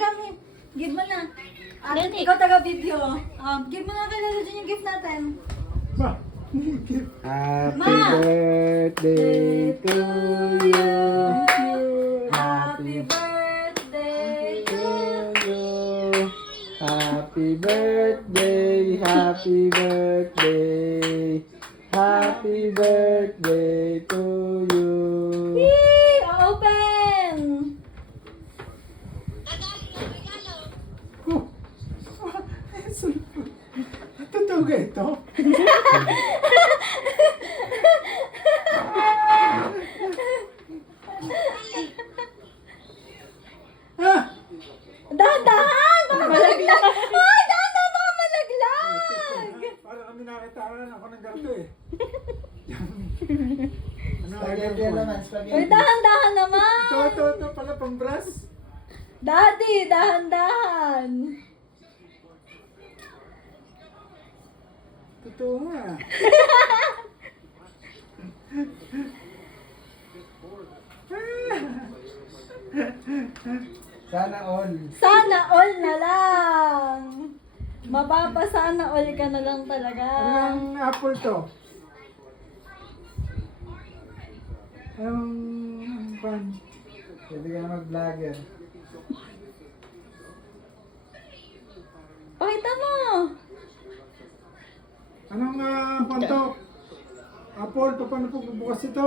kami. Give mo na. At Dali. ikaw taga-video. Give mo na kay Lolo Jun yung gift natin. Ba? Happy Ma! birthday to you. Happy birthday to you. Happy birthday, happy birthday. Happy birthday to you. Yay! Open! Oh. Totoo ka ito? Ah! Dahan-dahan! Baka malaglag! Ay! Dahan-dahan! Baka malaglag! Para kami nakitaan ako ng ganito eh. Ano Spaghetti ang naman, Ay, spaghetti. dahan-dahan naman! Ito pala pang brass. Daddy, dahan-dahan! Totoo nga. Sana all. Sana all na lang! Mapapa sana all ka na lang talaga. Anong apple to? Anong pan? Pwede ka na mag-vlogger. Pakita mo! Anong pan to? Apple, paano po bubukas ito?